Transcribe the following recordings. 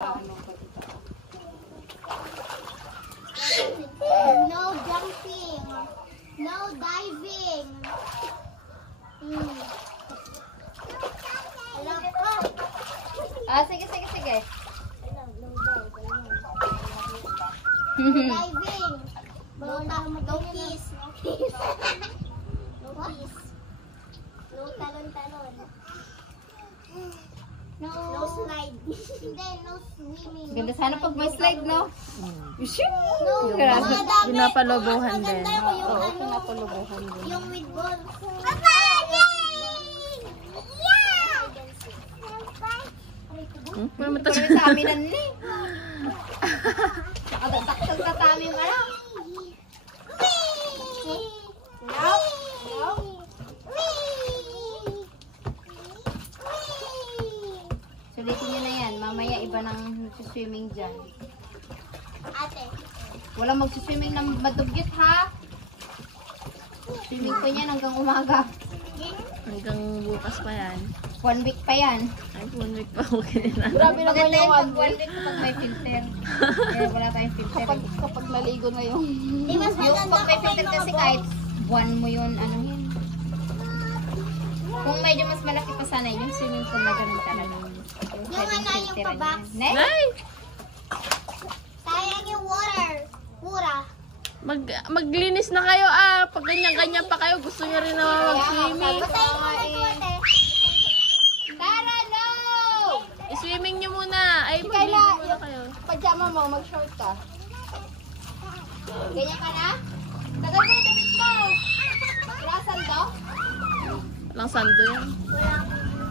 No jumping. No diving. Sige. Diving. No kiss. No kiss. No talon-talon. No slide. Hindi, no swimming. Ganda sana pag may slide, no? No, mga dami. Pinapalobohan din. Maganda ko yung Oo, ano, pinapalobohan din. yung with ball. Papa, yay! Yeah! Pero sa amin na ni. Nakadataktal na kami yung ano. Sulitin nyo na yan. Mamaya iba nang swimming dyan. Ate. Walang magsiswimming ng madugyot, ha? Swimming pa yan hanggang umaga. Hanggang bukas pa yan. 1 week pa yan. Ay, 1 week pa okay na. Grabe naman yung 1 week kapag may filter. Kaya wala tayong filter. Kapag naligo na yung... Di mas Yung maganda pag may kung filter kasi kahit buwan mo yun, ano yun. Kung medyo mas malaki pa sana yung swimming pool na ganun talaga. Yung ano, yung pa-box. Next! Ay! Sayang yung water. Pura. Maglinis na kayo Pag ganyan-ganyan pa kayo, gusto nyo rin naman mag-swimming. Batayin mo na ito, ate. Tara, no! I-swimming nyo muna. Ay, magligo muna kayo. Pajama mo, mag-short ka. Ganyan ka na? Tagal mo yung damit mo! Wala sando? Lang sando yan.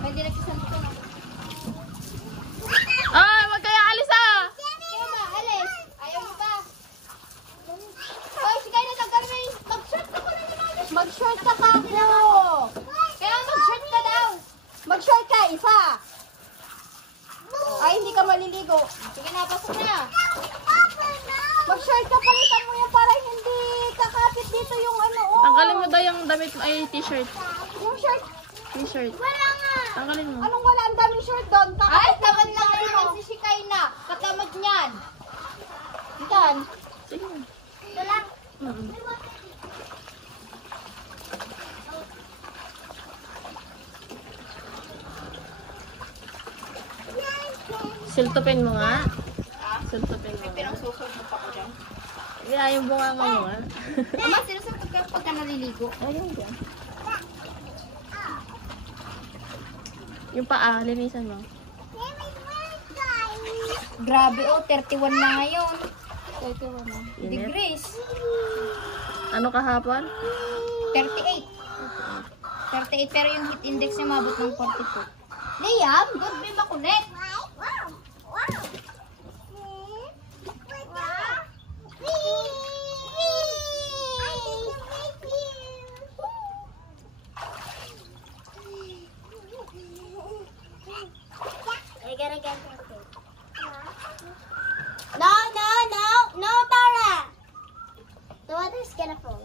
Pwede nagsasando ka na. Ay, wag kayo alis Kaya ba, alis? Ayaw mo ba? Hoy, si Kaya natagal mo yung mag-short ka pala naman. Mag-short ka ka ako! Kaya mag-short ka daw! Mag-short ka, isa! Ay, hindi ka maliligo. Sige na, pasok na. Mag-short ka, palitan mo yan para hindi kakapit dito yung ano. Tanggalin mo daw yung damit mo. Ay, t-shirt. Yung shirt. T-shirt. Wala nga. Tanggalin mo. Anong wala? Ang daming shirt doon. Ay, tamad lang naman si Shikay na. Katamad niyan. Ikan. Sige. Ito lang. Siltopin mo nga. Siltopin mo nga. Pero susunod pa ko dyan. Yeah, yung bunga mo nga. Ama, sinusunod ka pagka naliligo. Ayun dyan. Yung paa, linisan mo. Grabe oh, 31 na ngayon. 31 na. Init. Degrees. Ano kahapon? 38. 38 pero yung heat index niya mabot ng 42. Liam, good be makulit. No, Tara. The water's gonna fall.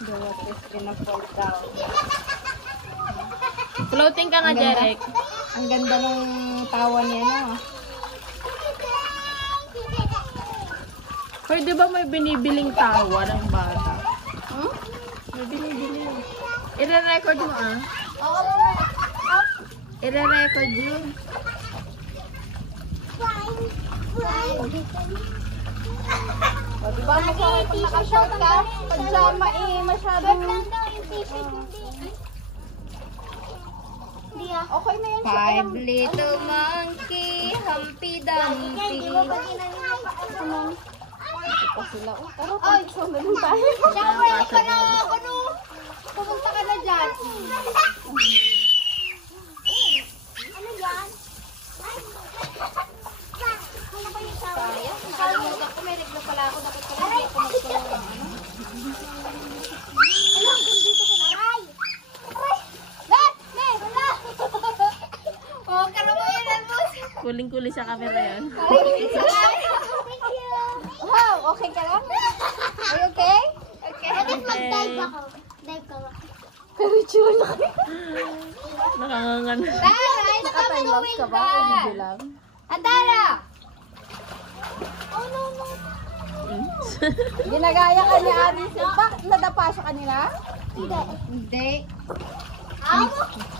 The water is gonna fall down. Floating ka nga, Ang ganda. Derek. Ang ganda ng tawa niya, no? Pwede ba may binibiling tawa ng bata? Hmm? May binibili. I-record mo Oo, mama. I-record yun. O, diba mo sa pag naka-short ka? Pajama masyadong... Okay na yun. 5 little monkey, Humpty Dumpty. Hindi mo pa ginagawa. Ito sila. Oh, tara, Ay, sumunod tayo. Siyempre, ikaw na Ano? Pumunta ka na dyan. Ano yan? Ano ba yung tawag? Sayang. Nakalimutan ko. May regla pala ako. Dapat pala hindi ako magkaroon ng ano. Ano? Dito ko na. Ay! Let! Ne! Wala! Oh, karabaw yan, Elmos. Kuling-kuli sa camera yan. Thank you! Wow, okay ka lang? Are you okay? Okay. What if mag-dive ako? Dive ka ba? Pero chill na kayo. Nakangangan. Tara, ay Naka-time lapse ka ba? O video lang? Tara! Ginagaya ka ni Aris. Bakit nadapa siya kanila? Hindi. Amo!